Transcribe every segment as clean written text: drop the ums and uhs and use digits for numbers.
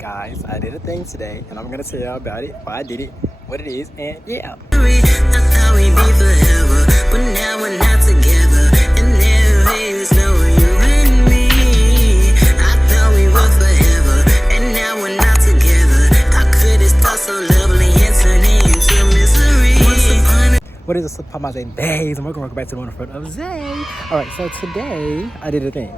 guys, I did a thing today, and I'm gonna tell y'all about it, why I did it, what it is, and yeah. I thought we'd be forever, but now we're not together, and there is no you and me. I thought we were forever, and now we're not together. How could it start so lovely and turn into misery? What is this? Pop my ZAИBAES, and welcome back to the wonderful of Zay. Alright, so today I did a thing.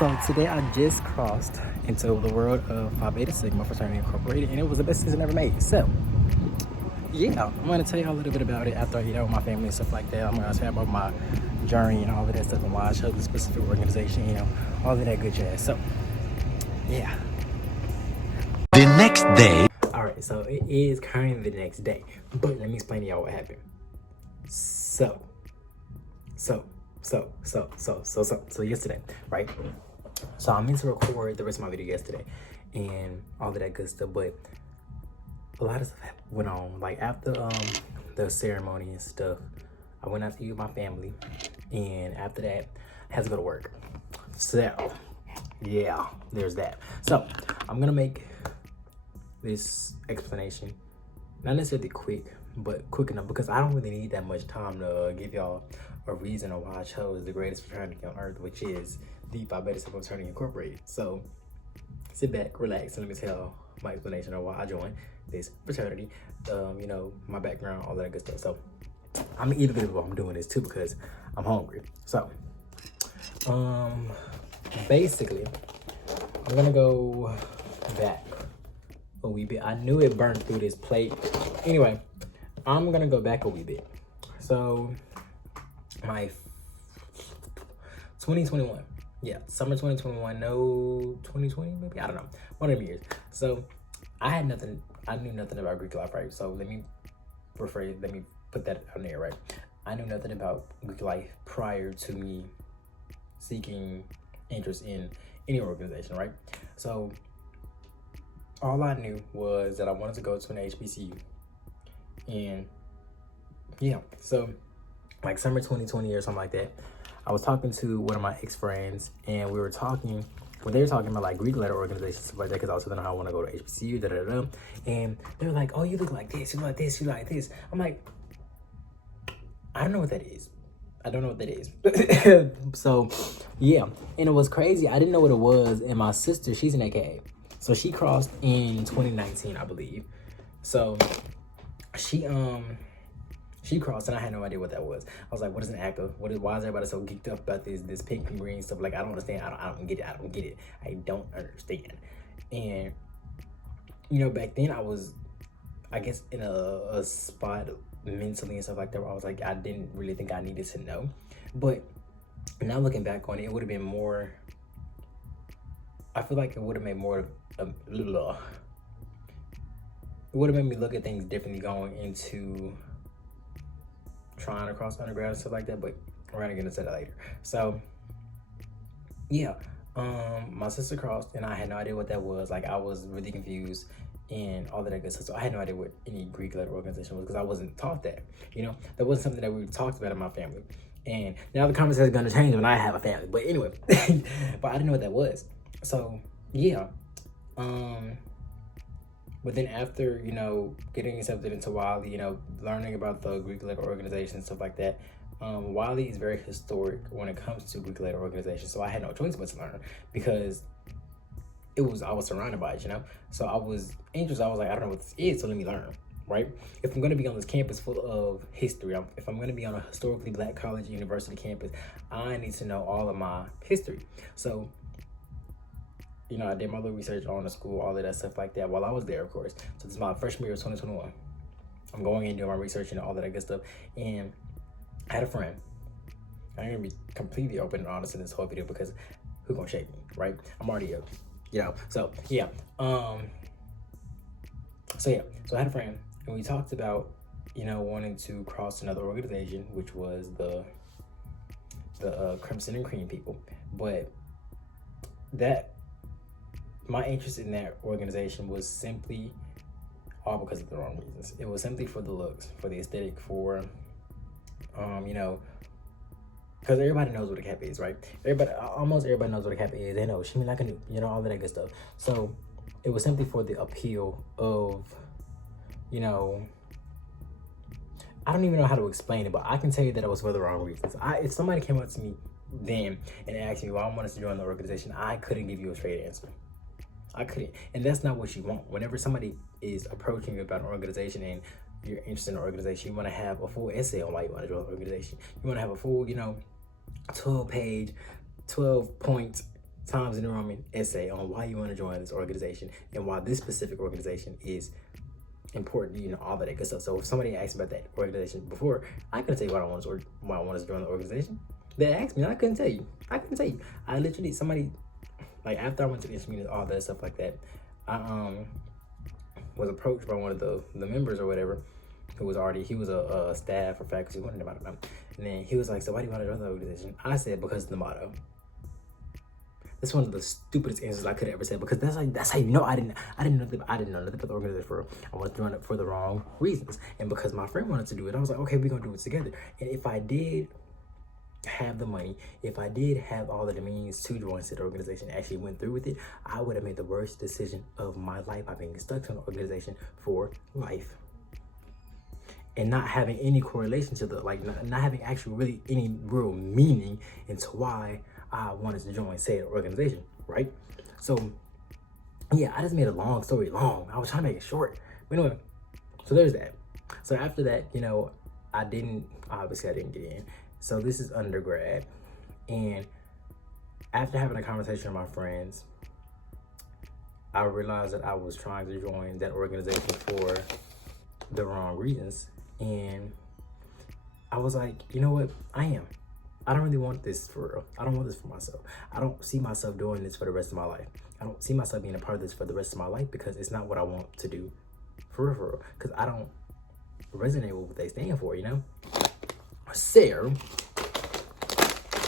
So today I just crossed into the world of Phi Beta Sigma Fraternity Incorporated, and it was the best decision ever made. So yeah, I'm gonna tell you a little bit about it after I eat out with my family and stuff like that. I'm gonna tell you about my journey and all of that stuff and why I chose the specific organization, you know, all of that good jazz. So yeah. The next day. Alright, so it is currently the next day, but let me explain to y'all what happened. So yesterday, right? So I meant to record the rest of my video yesterday and all of that good stuff, but a lot of stuff went on. Like after the ceremony and stuff, I went out to eat with my family, and after that, I had to go to work. So yeah, there's that. So I'm gonna make this explanation not necessarily quick, but quick enough because I don't really need that much time to give y'all a reason of why I chose the greatest fraternity on earth, which is the Phi Beta Sigma Fraternity Incorporated. So sit back, relax, and let me tell my explanation of why I joined this fraternity. You know, my background, all that good stuff. So I'm gonna eat a bit of what I'm doing this too because I'm hungry. So basically I'm gonna go back a wee bit. I knew it burned through this plate. Anyway, I'm gonna go back a wee bit. So my 2021, yeah, summer 2021, no, 2020 maybe, I don't know, one of them years. So I knew nothing about Greek life, right? So let me put that on there, right? I knew nothing about Greek life prior to me seeking interest in any organization, right? So all I knew was that I wanted to go to an HBCU, and yeah, so like summer 2020 or something like that, I was talking to one of my ex-friends, and we were talking, they were talking about like Greek letter organizations, stuff like that, because I was telling them how I want to go to HBCU, and they were like, oh, you look like this, you like this, you like this. I'm like, I don't know what that is. I don't know what that is. So yeah, and it was crazy. I didn't know what it was, and my sister, she's in AKA. So she crossed in 2019, I believe. So she crossed, and I had no idea what that was. I was like, what is an ACA? Why is everybody so geeked up about this pink and green stuff? Like, I don't understand. I don't get it. I don't understand. And, you know, back then I was, I guess, in a spot mentally and stuff like that where I was like, I didn't really think I needed to know. But now looking back on it, it would have been more, I feel like it would have made more it would have made me look at things differently going into trying to cross undergrad and stuff like that, but we're gonna get into that later. So yeah, my sister crossed, and I had no idea what that was. Like, I was really confused and all of that good stuff. So I had no idea what any Greek letter organization was because I wasn't taught that. You know, that wasn't something that we talked about in my family. And now the conversation is gonna change when I have a family. But anyway, but I didn't know what that was. So yeah. But then after, you know, getting accepted into Wiley, you know, learning about the Greek letter organization and stuff like that, Wiley is very historic when it comes to Greek letter organizations. So I had no choice but to learn because I was surrounded by it, you know? So I was interested. I was like, I don't know what this is, so let me learn, right? If I'm going to be on this campus full of history, if I'm going to be on a historically Black college university campus, I need to know all of my history. So, you know, I did my little research on the school, all of that stuff like that while I was there, of course. So this is my freshman year of 2021. I'm going in doing my research and all that good stuff. And I had a friend. I'm going to be completely open and honest in this whole video because who gonna shake me, right? I'm already up, you know? So yeah. So I had a friend, and we talked about, you know, wanting to cross another organization, which was the Crimson and Cream people. But my interest in that organization was simply all because of the wrong reasons. It was simply for the looks, for the aesthetic, for, you know, because everybody knows what a cap is, right? Almost everybody knows what a cap is. They know shimmy like a new, you know, all of that good stuff. So it was simply for the appeal of, you know, I don't even know how to explain it, but I can tell you that it was for the wrong reasons. If somebody came up to me then and asked me why I wanted to join the organization, I couldn't give you a straight answer. I couldn't. And that's not what you want. Whenever somebody is approaching you about an organization and you're interested in an organization, you want to have a full essay on why you want to join the organization. You want to have a full, you know, 12-page, 12-point Times New Roman essay on why you want to join this organization and why this specific organization is important, you know, all that good stuff. So if somebody asked about that organization before, I couldn't tell you why I wanted to join the organization. They asked me, and I couldn't tell you. I literally, somebody, like after I went to the meeting, all that stuff like that, I was approached by one of the members or whatever, who was a staff or faculty, one of them, I don't know. And then he was like, so why do you want to join the organization? I said, because of the motto. That's one of the stupidest answers I could ever say, because that's how you know I didn't know nothing about the organization for. I wanted to join it for the wrong reasons, and because my friend wanted to do it, I was like, okay, we're gonna do it together. And if I did have the money, if I did have all of the means to join said organization, actually went through with it, I would have made the worst decision of my life by being stuck to an organization for life. And not having any correlation to not having actually really any real meaning into why I wanted to join said organization, right? So yeah, I just made a long story long. I was trying to make it short. But anyway, so there's that. So after that, you know, I didn't get in. So this is undergrad. And after having a conversation with my friends, I realized that I was trying to join that organization for the wrong reasons. And I was like, you know what? I don't really want this for real. I don't want this for myself. I don't see myself doing this for the rest of my life. I don't see myself being a part of this for the rest of my life, because it's not what I want to do for real. Because I don't resonate with what they stand for, you know? Sarah.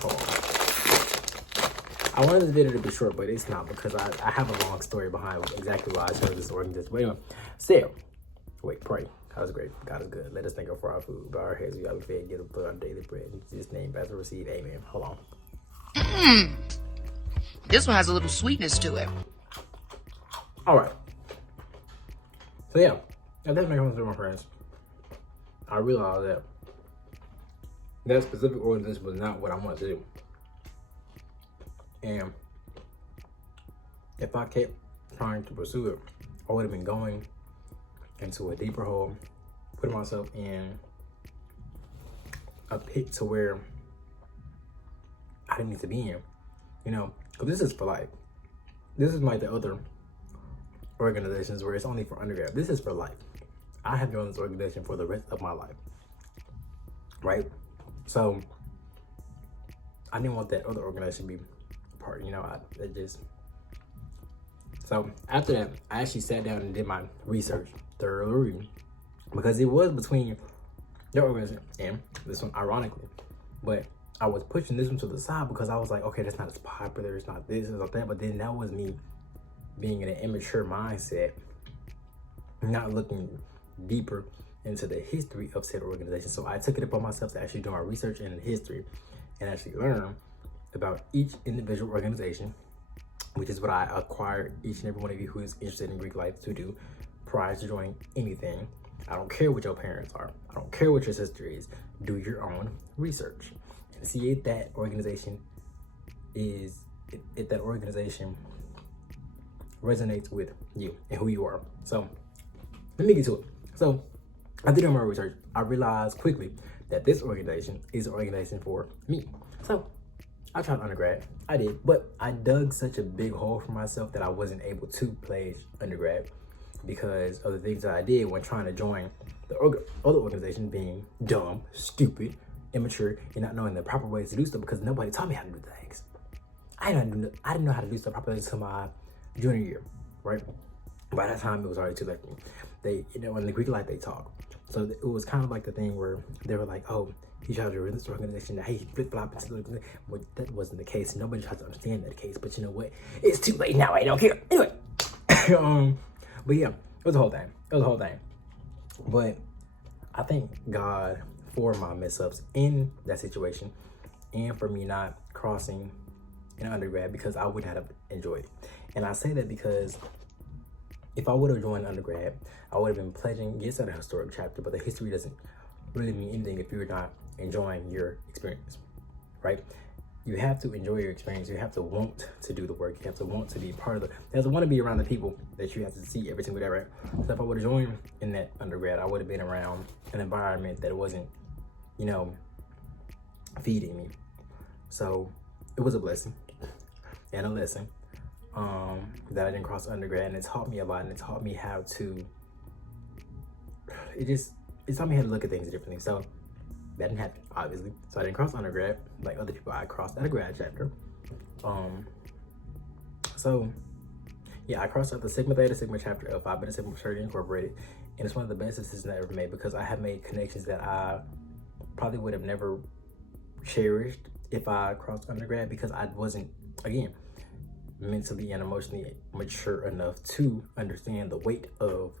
Hold on. I wanted the video to be short, but it's not, because I have a long story behind exactly why I chose this organization. But anyway, Sarah. Wait, pray. God is great. God is good. Let us thank God for our food. Bow our heads, we gotta be fed, get up for our daily bread. In Jesus' name, as we receive. Amen. Hold on. This one has a little sweetness to it. All right. So yeah, after having a conversation with my friends, I realized that that specific organization was not what I wanted to do. And if I kept trying to pursue it, I would have been going into a deeper hole, putting myself in a pit to where I didn't need to be in, you know, because this is for life. This is like the other organizations where it's only for undergrad. This is for life. I have joined this organization for the rest of my life, right? So I didn't want that other organization to be a part, you know. So after that, I actually sat down and did my research thoroughly, because it was between their organization and this one, ironically. But I was pushing this one to the side because I was like, okay, that's not as popular, it's not this, it's not that. But then that was me being in an immature mindset, not looking deeper into the history of said organization. So I took it upon myself to actually do my research in the history and actually learn about each individual organization, which is what I acquired each and every one of you who is interested in Greek life to do prior to joining anything. I don't care what your parents are. I don't care what your sister is. Do your own research and see if that organization resonates with you and who you are. So let me get to it. So after doing my research, I realized quickly that this organization is an organization for me. So I tried undergrad, I did, but I dug such a big hole for myself that I wasn't able to play undergrad because of the things that I did when trying to join the other organization, being dumb, stupid, immature, and not knowing the proper ways to do stuff, because nobody taught me how to do things. I didn't know how to do stuff properly until my junior year, right? By that time, it was already too late. They, you know, in the Greek life, they talk. So it was kind of like the thing where they were like, oh, he tried to join this organization, now he flip-flop into the, well, that wasn't the case. Nobody tried to understand that case, but you know what? It's too late now, I don't care. Anyway, but yeah, it was a whole thing. But I thank God for my mess-ups in that situation, and for me not crossing in undergrad because I would not have enjoyed it. And I say that because if I would have joined undergrad, I would have been pledging, yes, at a historic chapter, but the history doesn't really mean anything if you're not enjoying your experience, right? You have to enjoy your experience. You have to want to do the work. You have to want to be part of you have to want to be around the people that you have to see every single day, right? So if I would have joined in that undergrad, I would have been around an environment that wasn't, you know, feeding me. So it was a blessing and a lesson that I didn't cross undergrad, and it taught me a lot, and it taught me how to, it taught me how to look at things differently. So that didn't happen, obviously. So I didn't cross undergrad like other people. I crossed at a grad chapter. So yeah, I crossed out the Sigma Theta Sigma chapter of Phi Beta Sigma Fraternity Incorporated, and it's one of the best decisions I ever made because I have made connections that I probably would have never cherished if I crossed undergrad because I wasn't, again, mentally and emotionally mature enough to understand the weight of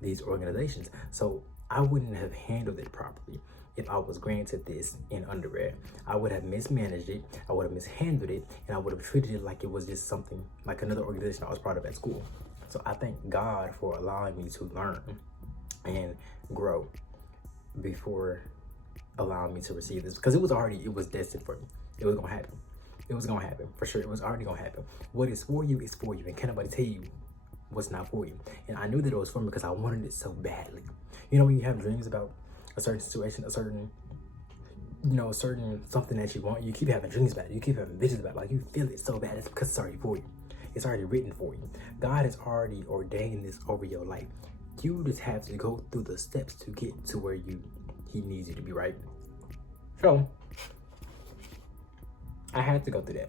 these organizations. So I wouldn't have handled it properly if I was granted this in undergrad. I would have mismanaged it, I would have mishandled it, and I would have treated it like it was just something, like another organization I was part of at school. So I thank God for allowing me to learn and grow before allowing me to receive this, because it was destined for me. It was gonna happen. It was gonna happen, for sure. It was already gonna happen. What is for you is for you, and can't nobody tell you what's not for you. And I knew that it was for me because I wanted it so badly. You know, when you have dreams about a certain situation, a certain something that you want, you keep having dreams about it, you keep having visions about it, like you feel it so bad, it's because it's already for you. It's already written for you. God has already ordained this over your life. You just have to go through the steps to get to where he needs you to be, right? So I had to go through that.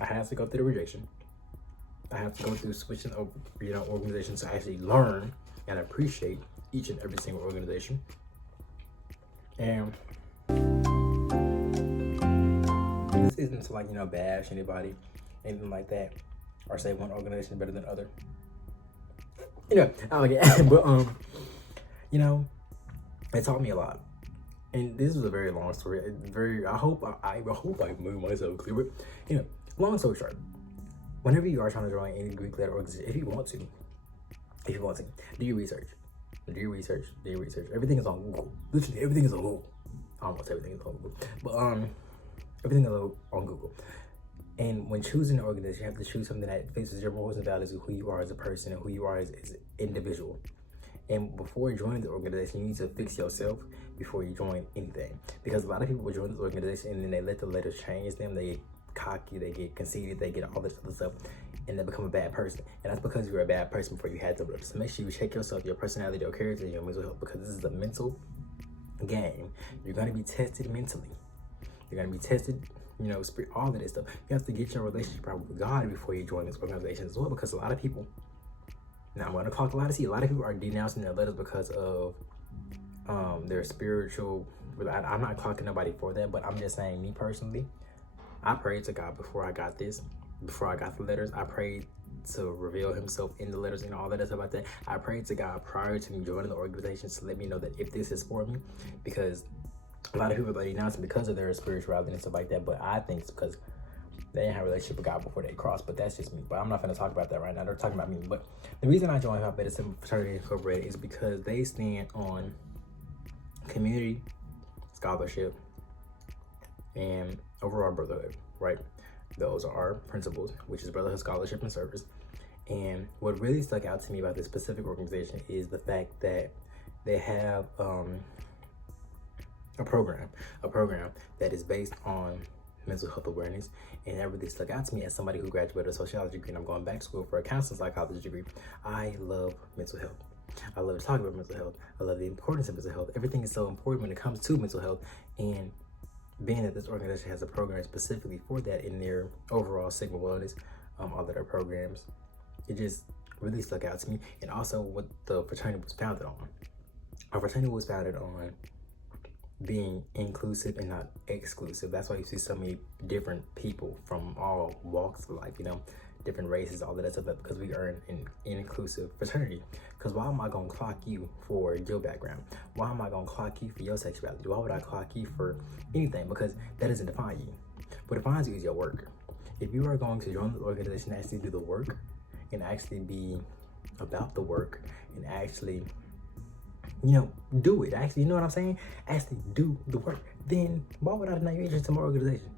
I had to go through the rejection. I have to go through switching over, organizations to actually learn and appreciate each and every single organization. And this isn't to bash anybody, anything like that, or say one organization is better than other. But it taught me a lot. And this was a very long story. I hope I made myself clear. But long story short, whenever you are trying to join any Greek letter organization, if you want to, do your research. Everything is on Google. Literally, everything is on Google. Almost everything is on Google. But everything is on Google. And when choosing an organization, you have to choose something that faces your morals and values of who you are as a person and who you are as an individual. And before joining the organization, you need to fix yourself before you join anything. Because a lot of people will join this organization and then they let the letters change them. They get cocky, they get conceited, they get all this other stuff, and they become a bad person. And that's because you're a bad person before you had to. So make sure you check yourself, your personality, your character, and your mental health, because this is a mental game. You're going to be tested mentally. You're going to be tested, spirit, all of this stuff. You have to get your relationship right with God before you join this organization as well, because a lot of people, now I'm going to talk a lot of people are denouncing their letters because of their spiritual. I'm not clocking nobody for that, but I'm just saying, me personally, I prayed to God before I got this, before I got the letters. I prayed to reveal himself in the letters and all that stuff like that. I prayed to God prior to me joining the organization to let me know that if this is for me, because a lot of people are denouncing because of their spirituality and stuff like that, but I think it's because they didn't have a relationship with God before they crossed. But that's just me. But I'm not going to talk about that right now. They're talking about me. But the reason I joined Phi Beta Sigma Fraternity Incorporated is because they stand on community, scholarship, and overall brotherhood, right? Those are our principles, which is brotherhood, scholarship, and service. And what really stuck out to me about this specific organization is the fact that they have a program that is based on mental health awareness. And that really stuck out to me as somebody who graduated a sociology degree and I'm going back to school for a counseling psychology degree. I love mental health. I love to talk about mental health. I love the importance of mental health. Everything is so important when it comes to mental health. And being that this organization has a program specifically for that in their overall Sigma Wellness, all of their programs, it just really stuck out to me. And also what the fraternity was founded on. Our fraternity was founded on being inclusive and not exclusive. That's why you see so many different people from all walks of life, different races, all of that stuff, because we are an inclusive fraternity. Because why am I gonna clock you for your background? Why am I gonna clock you for your sexuality? Why would I clock you for anything? Because that doesn't define you. What defines you is your work. If you are going to join the organization and actually do the work and actually be about the work and actually, you know, do it. Actually, you know what I'm saying? Actually do the work. Then why would I deny your interest in my organization?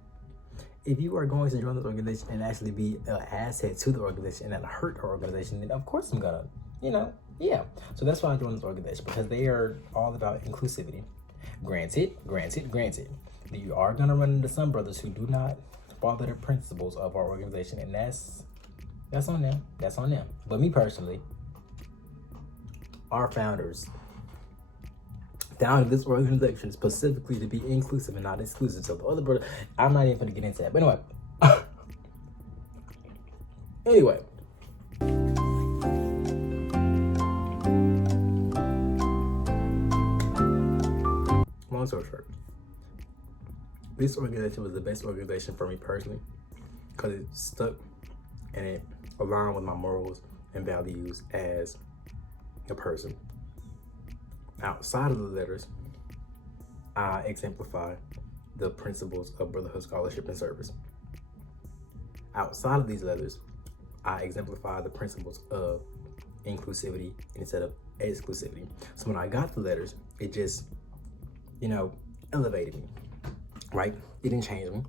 If you are going to join this organization and actually be an asset to the organization and not hurt our organization, then of course I'm gonna, you know, yeah. So that's why I joined this organization, because they are all about inclusivity. Granted, you are gonna run into some brothers who do not follow the principles of our organization, and that's on them. That's on them. But me personally, our founders founded this organization specifically to be inclusive and not exclusive. So the other brother, I'm not even gonna get into that. But anyway. Long story short, this organization was the best organization for me personally, because it stuck and it aligned with my morals and values as a person. Outside of the letters, I exemplify the principles of brotherhood, scholarship, and service. Outside of these letters, I exemplify the principles of inclusivity instead of exclusivity. So when I got the letters, it just, you know, elevated me, right? It didn't change me.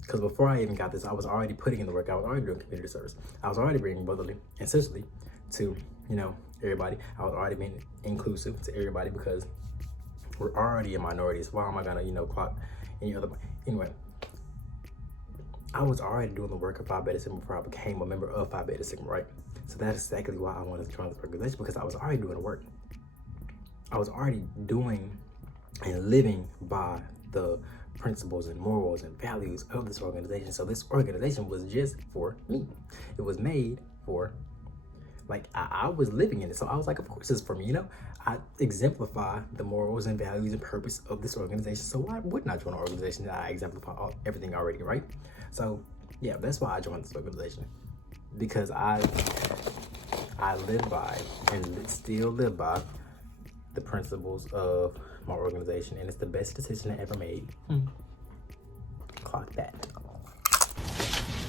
Because before I even got this, I was already putting in the work. I was already doing community service. I was already bringing brotherly and sisterly to, you know, everybody. I was already being inclusive to everybody, because we're already a minority. So why am I gonna, you know, clock any other? Anyway, I was already doing the work of Phi Beta Sigma before I became a member of Phi Beta Sigma, right? So that's exactly why I wanted to join this organization, because I was already doing the work. I was already doing and living by the principles and morals and values of this organization. So this organization was just for me. It was made for, like, I was living in it. So I was like, of course it's for me, you know? I exemplify the morals and values and purpose of this organization. So why wouldn't I join an organization that I exemplify everything already, right? So yeah, that's why I joined this organization. Because I live by and still live by the principles of my organization, and it's the best decision I ever made. Clock that.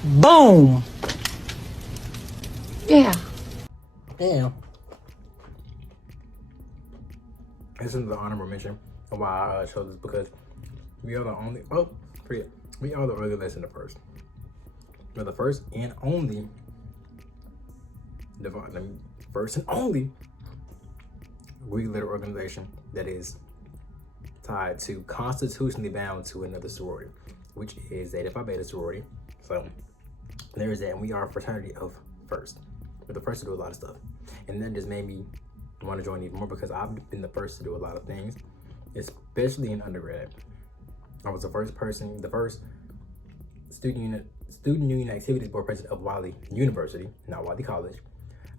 Boom. Yeah. Damn. This is the honorable mention of why I chose this, because we are the only, we are the organization the first. We're the first and only, first and only Greek letter organization that is tied to, constitutionally bound to another sorority, which is Zeta Phi Beta sorority. So there's that, and we are a fraternity of first. We're the first to do a lot of stuff, and that just made me want to join even more, because I've been the first to do a lot of things, especially in undergrad. I was the first student union activities board president of Wiley University, not Wiley College.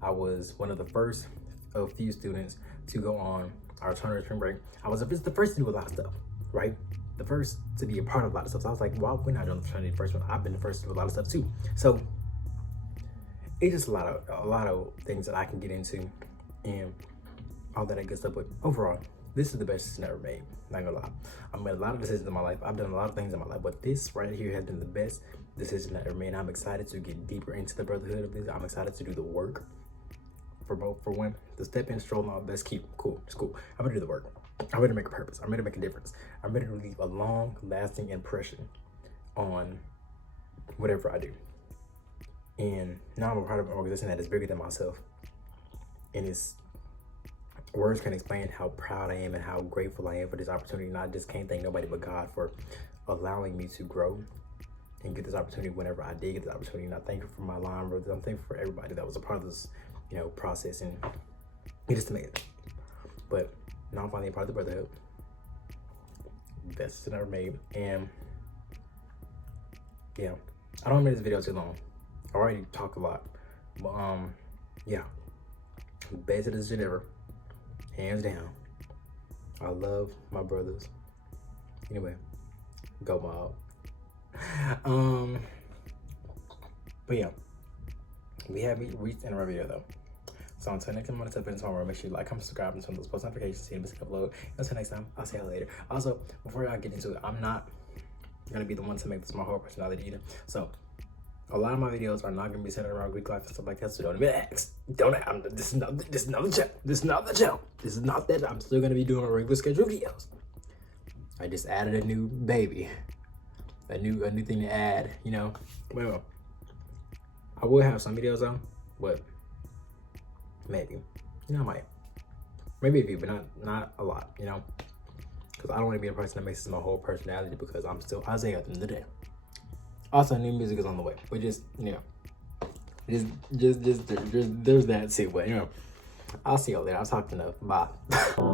I was one of the first of few students to go on our Turner spring break. I was the first to do a lot of stuff, right? The first to be a part of a lot of stuff. So I was like, why wouldn't I join the fraternity first one? I've been the first to do a lot of stuff too. So it's just a lot of things that I can get into and all that good stuff. But overall, this is the best decision I ever made. Not gonna lie. I've made a lot of decisions in my life. I've done a lot of things in my life, but this right here has been the best decision I ever made. I'm excited to get deeper into the brotherhood of this. I'm excited to do the work for one, the step in, stroll on, that's cute, cool, it's cool. I'm ready to do the work. I'm ready to make a purpose. I'm ready to make a difference. I'm ready to leave a long lasting impression on whatever I do. And now I'm a part of an organization that is bigger than myself. And words can't explain how proud I am and how grateful I am for this opportunity. And I just can't thank nobody but God for allowing me to grow and get this opportunity whenever I did get this opportunity. And I'm thankful for my line brothers. I'm thankful for everybody that was a part of this, you know, process, and it just amazing. But now I'm finally a part of the brotherhood. Best decision I ever made. And yeah, I don't want to make this video too long. I already talked a lot, but yeah, best decision ever, hands down. I love my brothers. Anyway, go Mob. But yeah, we have reached the end of our video though. So until next time, I'm gonna step in tomorrow. Make sure you like, comment, subscribe, and turn those post notifications so you miss upload. Until next time, I'll see you later. Also, before I get into it, I'm not gonna be the one to make this my whole personality either. So a lot of my videos are not gonna be centered around Greek life and stuff like that. So don't even ask. This is not the channel. This is not the channel. This is not that. I'm still gonna be doing regular schedule videos. I just added a new baby, a new thing to add. You know, well, I will have some videos on, but maybe, you know, I might, maybe a few, but not a lot. You know, because I don't want to be a person that makes this my whole personality because I'm still Isaiah at the end of the day. Also, new music is on the way, but just, you know, just there's that too. But you know, I'll see you later. I'll talk to enough. Bye.